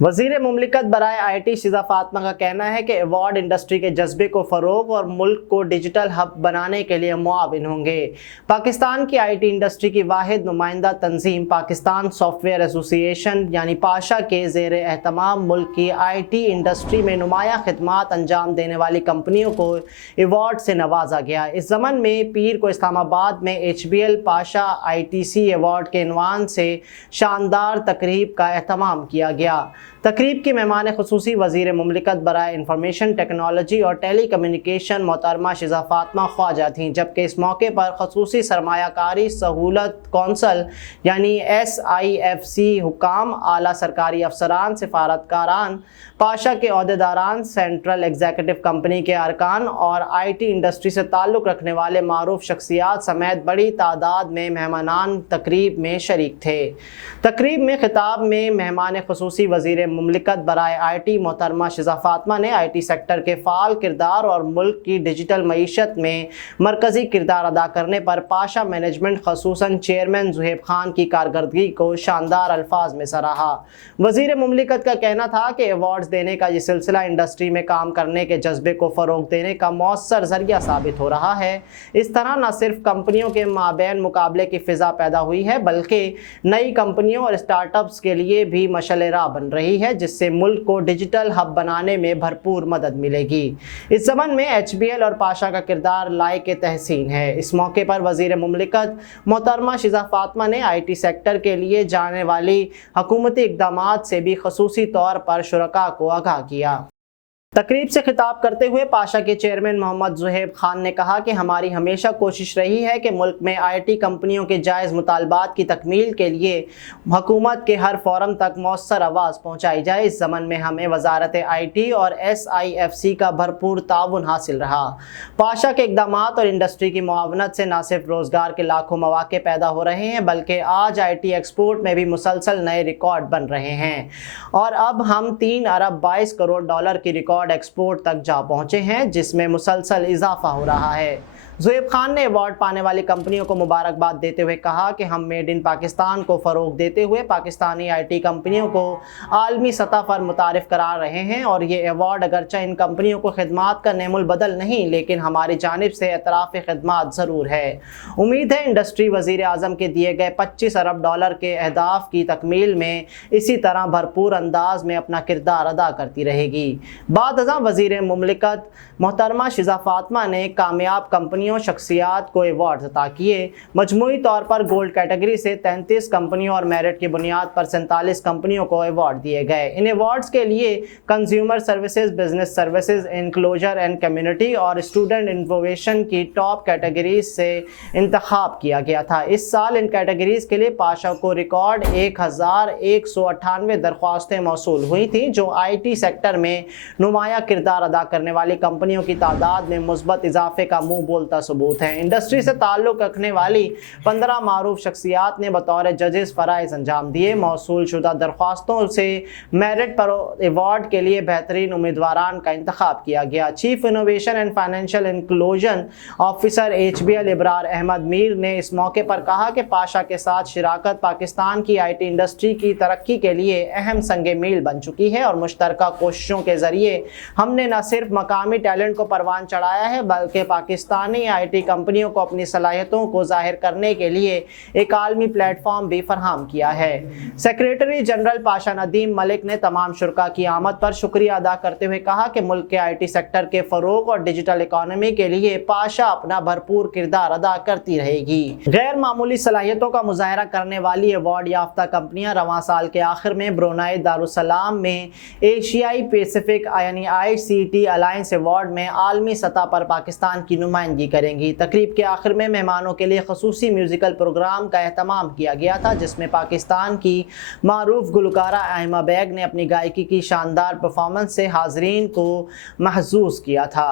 वज़ीर मुमलिकत बराए IT शिज़ा फातिमा का कहना है कि अवार्ड इंडस्ट्री के जज्बे को फ़रोग़ और मुल्क को डिजिटल हब बनाने के लिए मुआविन होंगे। पाकिस्तान की IT इंडस्ट्री की वाहिद नुमाइंदा तंजीम पाकिस्तान सॉफ्टवेयर एसोसिएशन यानी पाशा के ज़ेर एहतमाम मुल्क की IT इंडस्ट्री में नुमायाँ खिदमात अंजाम देने वाली कंपनियों को अवार्ड से नवाजा गया। इस ज़मन में पीर को इस्लामाबाद में HBL पाशा ITC अवार्ड के इनवान से शानदार तकरीब का एहतमाम किया गया। तकरीब की मेहमान खुसूसी वज़ीर मुमलिकत बराए इंफॉर्मेशन टेक्नोलॉजी और टेली कम्युनिकेशन मोहतरमा शिज़ा फातिमा ख्वाजा थीं, जबकि इस मौके पर खसूसी सरमायाकारी सहूलत कौंसल यानी SIFC हुकाम, आला सरकारी अफसरान, सिफारतकारान, पाशा के अहदेदारान, सेंट्रल एग्जीक्यूटिव कंपनी के अरकान और IT इंडस्ट्री से ताल्लुक़ रखने वाले मारूफ शख्सियात समेत बड़ी तादाद में मेहमानान तकरीब में शरीक थे। तकरीब में खिताब में मेहमान खुसूसी वज़ीर मुमलिकत बराए IT मोहतरमा शिज़ा फातिमा ने IT सेक्टर के फ़ाल किरदार और मुल्क की डिजिटल मईशत में मरकज़ी किरदार अदा करने पर पाशा मैनेजमेंट खसूसन चेयरमैन ज़ुहैब खान की कारकर्दगी को शानदार अल्फाज में सराहा। वज़ीर मुमलिकत का कहना था कि अवार्ड्स देने का ये सिलसिला इंडस्ट्री में काम करने के जज्बे को फ़रोग़ देने का मौसर ज़रिया साबित हो रहा है। इस तरह न सिर्फ कंपनियों के माबैन मुकाबले की फ़िज़ा पैदा हुई है, बल्कि नई कंपनियों और स्टार्टअप्स के लिए भी मशअल राह बन रही है, जिससे मुल्क को डिजिटल हब बनाने में भरपूर मदद मिलेगी। इस ज़मन में HBL और पाशा का किरदार लायक तहसीन है। इस मौके पर वज़ीर मुमलिकत मोहतरमा शिज़ा फातिमा ने IT सेक्टर के लिए जाने वाली हुकूमती इक़दामात से भी खसूसी तौर पर शुरका को आगाह किया। तकरीब से खिताब करते हुए पाशा के चेयरमैन मोहम्मद ज़ुहैब खान ने कहा कि हमारी हमेशा कोशिश रही है कि मुल्क में IT कंपनियों के जायज़ मुतालबात की तकमील के लिए हुकूमत के हर फोरम तक मौसर आवाज़ पहुँचाई जाए। इस ज़मन में हमें वजारत IT और SIFC का भरपूर ताउन हासिल रहा। पाशा के इक़दामात और इंडस्ट्री की मुआवनत से न सिर्फ रोज़गार के लाखों मौक़े पैदा हो रहे हैं, बल्कि आज IT एक्सपोर्ट में भी मुसलसल नए रिकॉर्ड बन रहे हैं और अब हम 3 अरब 22 करोड़ डॉलर की रिकॉर्ड एक्सपोर्ट तक जा पहुंचे हैं, जिसमें मुसलसल इजाफा हो रहा है। ज़ुहैब खान ने अवार्ड पाने वाली कंपनियों को मुबारकबाद देते हुए कहा कि हम मेड इन पाकिस्तान को फ़रोग़ देते हुए पाकिस्तानी IT कंपनियों को आलमी सतह पर मुतारिफ करा रहे हैं और ये अवार्ड अगरचे इन कंपनियों को खिदमात का नेमुल बदल नहीं, लेकिन हमारी जानिब से एतराफ़ खिदमात ज़रूर है। उम्मीद है इंडस्ट्री वज़ीर आज़म के दिए गए 25 अरब डॉलर के अहदाफ की तकमील में इसी तरह भरपूर अंदाज में अपना किरदार अदा करती रहेगी। बाद अज़ां वज़ीर मुमलिकत मोहतरमा शिज़ा फातिमा ने कामयाब कंपनियों शख्सियात को अवार्ड अता किए। मजमूई तौर पर गोल्ड कैटेगरी से 33 कंपनियों और मेरिट की बुनियाद पर 47 कंपनियों को अवार्ड दिए गए। इन अवार्ड्स के लिए consumer services, business services, enclosure and community और स्टूडेंट इनोवेशन की टॉप कैटेगरीज से इंतखाब किया गया था। इस साल इन कैटेगरीज के लिए पाशा को रिकॉर्ड 1198 दरख्वास्तें मौसूल हुई थी, जो IT सेक्टर में नुमाया किरदार अदा करने वाली कंपनियों की तादाद में मुस्बत इजाफे का मुंह बोलता सबूत है। इंडस्ट्री से ताल्लुक़ रखने वाली 15 मारूफ शख्सियात ने बतौर जजेस फ़राइज़ अंजाम दिए। मौसूल शुदा दरख्वास्तों से मेरिट पर अवार्ड के लिए बेहतरीन उम्मीदवारान का इंतखाब किया गया। Chief innovation and financial inclusion officer HBL Ibrar Ahmed Mir ने इस मौके पर कहा कि पाशा के साथ शिराकत पाकिस्तान की IT इंडस्ट्री की तरक्की के लिए अहम संगे मील बन चुकी है और मुश्तरका कोशिशों के ज़रिए हमने न सिर्फ मकामी टैलेंट को परवान चढ़ाया है, बल्कि पाकिस्तानी IT कंपनियों को अपनी सलाहियतों को जाहिर करने के लिए एक आलमी प्लेटफॉर्म भी फराहम किया है। सेक्रेटरी जनरल पाशा नदीम मलिक ने तमाम शुरका की आमद पर शुक्रिया अदा करते हुए कहा कि मुल्क के IT सेक्टर के फ़रोग़ और डिजिटल इकॉनमी के लिए पाशा अपना भरपूर किरदार अदा करती रहेगी। गैर मामूली सलाहियतों का मुजाहरा करने वाली अवार्ड याफ्ता कंपनियां रवां साल के आखिर में ब्रुनेई दारुस्सलाम में एशियाई पैसिफिक यानी ICT अलायंस अवार्ड में आलमी सतह पर पाकिस्तान की नुमाइंदगी करेंगी। तकरीब के आखिर में मेहमानों के लिए खसूसी म्यूज़िकल प्रोग्राम का एहतमाम किया गया था, जिसमें पाकिस्तान की मारूफ गुलकारा आइमा बेग ने अपनी गायकी की शानदार परफॉर्मेंस से हाज़रीन को महसूस किया था।